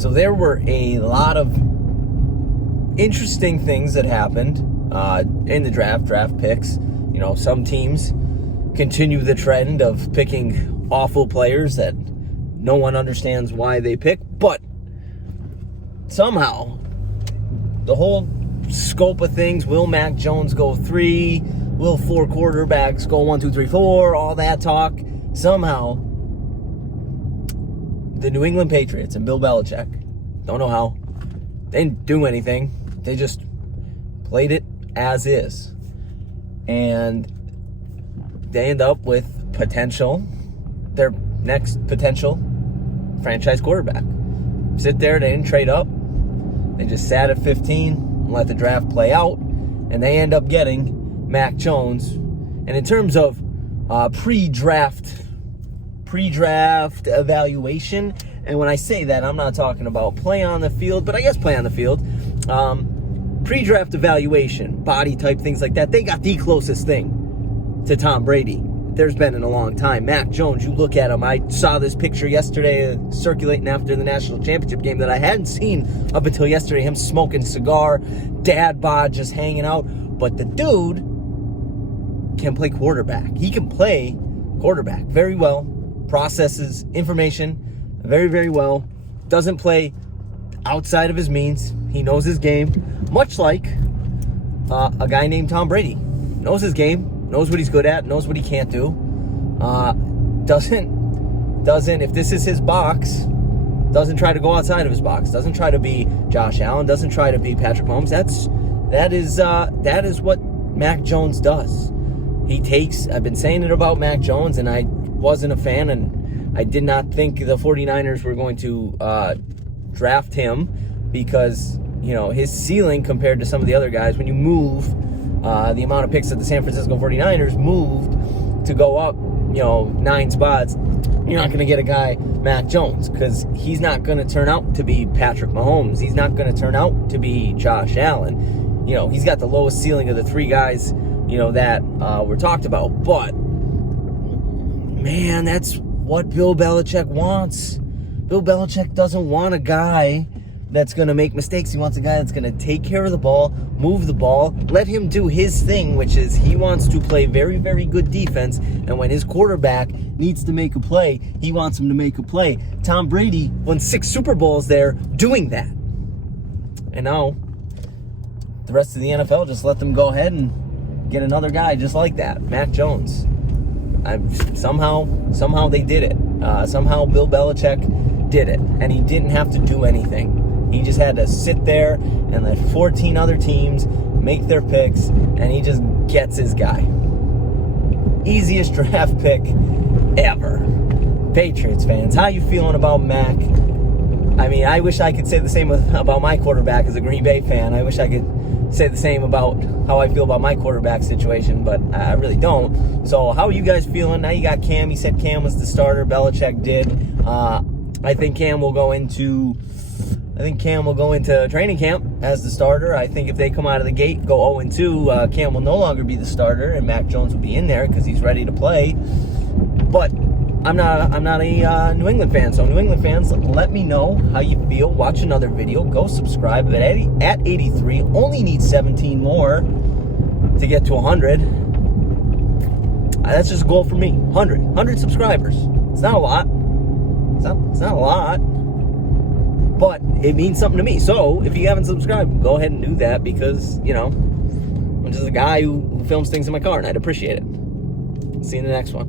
So there were a lot of interesting things that happened in the draft picks. You know, some teams continue the trend of picking awful players that no one understands why they pick, but somehow the whole scope of things, will Mac Jones go 3? Will 4 quarterbacks go 1, 2, 3, 4? All that talk. Somehow, the New England Patriots and Bill Belichick, don't know how, they didn't do anything. They just played it as is. And they end up with their next potential franchise quarterback. Sit there, they didn't trade up. They just sat at 15 and let the draft play out. And they end up getting Mac Jones. And in terms of pre-draft evaluation, and when I say that, I'm not talking about play on the field, but I guess play on the field. Pre-draft evaluation, body type, things like that, they got the closest thing to Tom Brady there's been in a long time. Mac Jones, you look at him. I saw this picture yesterday circulating after the national championship game that I hadn't seen up until yesterday. Him smoking cigar, dad bod just hanging out. But the dude can play quarterback. He can play quarterback very well. Processes information very, very well. Doesn't play outside of his means. He knows his game. Much like a guy named Tom Brady. Knows his game. Knows what he's good at, knows what he can't do. Doesn't, if this is his box, doesn't try to go outside of his box. Doesn't try to be Josh Allen. Doesn't try to be Patrick Mahomes. That is what Mac Jones does. I've been saying it about Mac Jones, and I wasn't a fan, and I did not think the 49ers were going to draft him because, you know, his ceiling compared to some of the other guys, when you move the amount of picks that the San Francisco 49ers moved to go up, 9 spots, you're not going to get a guy, Mac Jones, because he's not going to turn out to be Patrick Mahomes. He's not going to turn out to be Josh Allen. He's got the lowest ceiling of the 3 guys, that were talked about. But, man, that's what Bill Belichick wants. Bill Belichick doesn't want a guy that's going to make mistakes. He wants a guy that's going to take care of the ball, move the ball, let him do his thing, which is he wants to play very, very good defense. And when his quarterback needs to make a play, he wants him to make a play. Tom Brady won 6 Super Bowls there doing that. And now the rest of the NFL just let them go ahead and get another guy just like that, Mac Jones. Somehow they did it. Somehow Bill Belichick did it, and he didn't have to do anything. He just had to sit there and let 14 other teams make their picks, and he just gets his guy. Easiest draft pick ever. Patriots fans, how you feeling about Mac? I mean, I wish I could say the same about my quarterback as a Green Bay fan. I wish I could say the same about how I feel about my quarterback situation, but I really don't. So how are you guys feeling? Now you got Cam. He said Cam was the starter. Belichick did. I think Cam will go into training camp as the starter. I think if they come out of the gate, go 0-2, Cam will no longer be the starter, and Mac Jones will be in there because he's ready to play. But I'm not a New England fan, so New England fans, let me know how you feel. Watch another video. Go subscribe at 83. Only need 17 more to get to 100. That's just a goal for me. 100 subscribers. It's not a lot. It's not a lot. But it means something to me. So if you haven't subscribed, go ahead and do that because, I'm just a guy who films things in my car, and I'd appreciate it. See you in the next one.